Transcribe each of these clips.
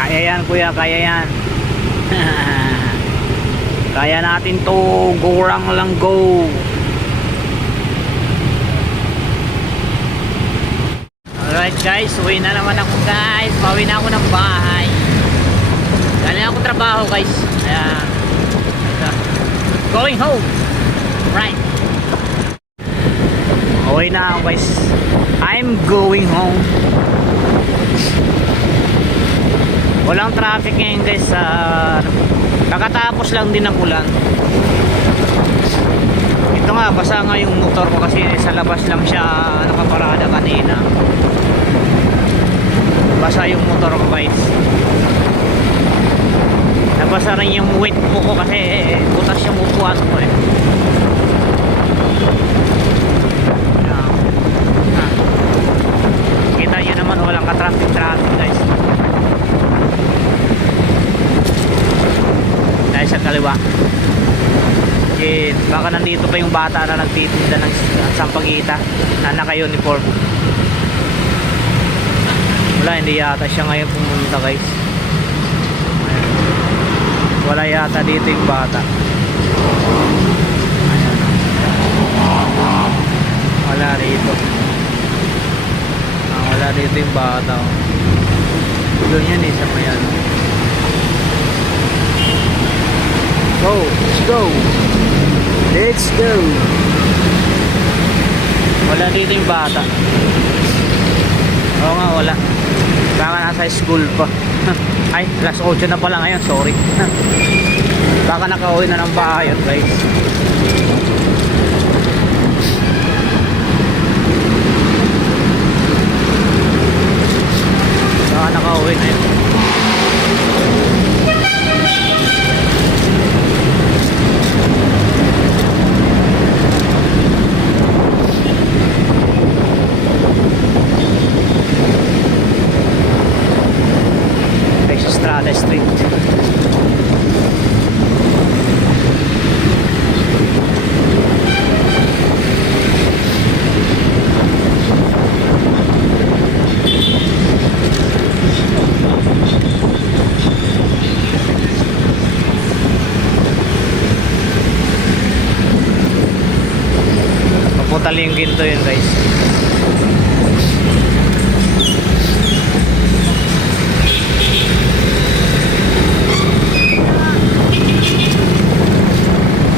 Kaya yan kuya, kaya yan. Kaya natin to. Go lang go. Alright guys, uwi na naman ako guys. Pauwi na ako ng bahay. Galing ako trabaho guys. Ayan. Going home. Right. Uwi na ako guys. I'm going home. Walang traffic ngayon guys. Kakatapos lang din ng ulan. Ito nga, basa nga yung motor ko kasi sa labas lang siya nakaparada kanina. Basa yung motor ko guys. Nabasa rin yung weight ko kasi butas yung upuan ko eh. Kita nyo naman walang ka-traffic guys. Dahil sa kaliwa. Baka nandito pa yung bata na nagtitinda ng sampagita na naka-uniform. Wala, hindi yata siya ngayon pumunta guys. Wala yata dito yung bata. Ayan. Wala rito. Wala dito yung bata. Doon yan isa pa yan. Go, let's go. Let's go. Wala dito yung bata. Oo nga, wala. Baka nasa school pa. Ay, alas 8 na pala ngayon, sorry. Baka nakauwi na ng bahay yun guys. Baka nakauwi na yun. Estrada Street. Papunta lang yung ginto yun guys.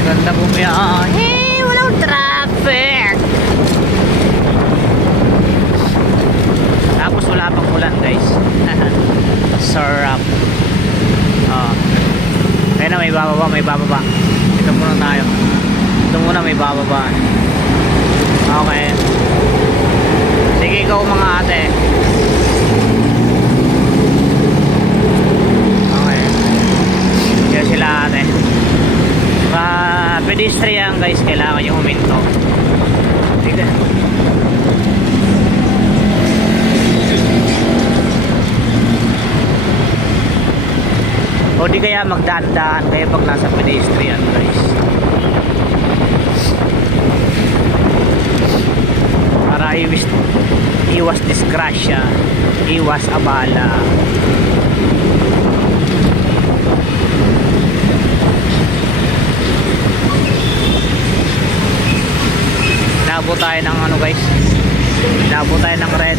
Ganda bumiyahe, walang traffic. Tapos wala pang ulan guys. Sarap. Kaya na may bababa. Ito muna tayo. Ito muna may bababa. Okay. Sige ikaw mga ate. Okay. Kaya sila ate. Pedestrian guys, kailangan yung huminto. Sige. O di kaya magdaan-daan kayo pag nasa pedestrian guys. Para iwas disgrasya, iwas abala. Inabot tayo ng ano guys, inabot tayo ng red.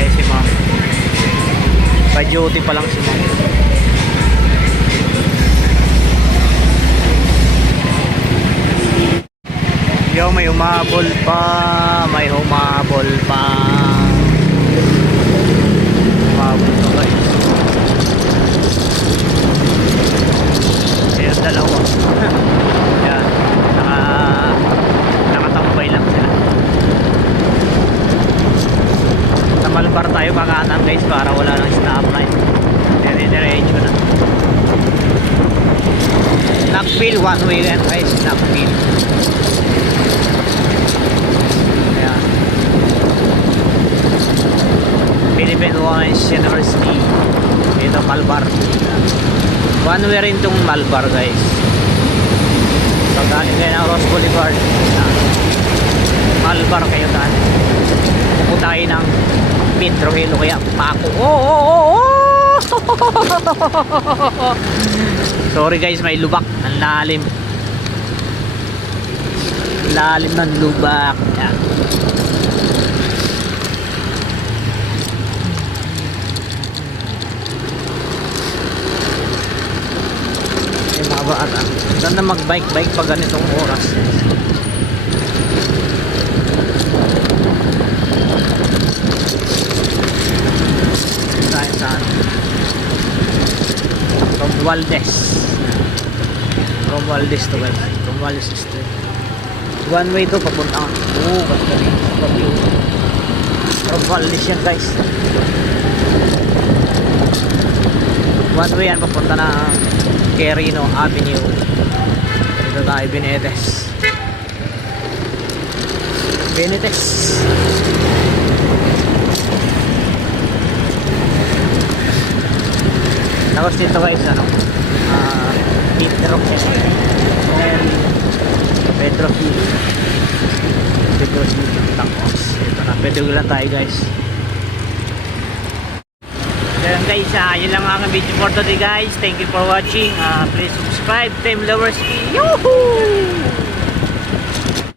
Eh si ma'am, pa duty pa lang si ma'am. Yo, may humabol pa, may humabol pa. Humabol pa guys. Ayan, dalawa. Ayan, nakatambay lang sila. Sa Malbar tayo kakatan guys para wala nang stoplight. Dire-diretso na. Nakpil, one way yan guys, nakpil. Ayan. Philippine Women's University. Dito Malbar. One way rin itong Malbar guys. Pagkain kayo ng Ross Boulevard. para kayo daan. Pupunta tayo ng Pedro Hill o kaya Paco. Oh! Sorry guys, may lubak. Ang lalim. Lalim ng lubak. Yan. Yung mga bata. Ganda mag-bike pag ganitong oras. Saan? Romualdez to guys. Romualdez Street. One way to papunta. Ganda rin. Romualdez yan guys. One way yan papunta na Quirino Avenue. Dito tayo Benitez. Tapos dito guys Pedro Tangos. Ito na, Pedro lang tayo guys. Yan guys, yun lang ang video for today guys. Thank you for watching. Please subscribe, Time Lovers. Yoo-hoo!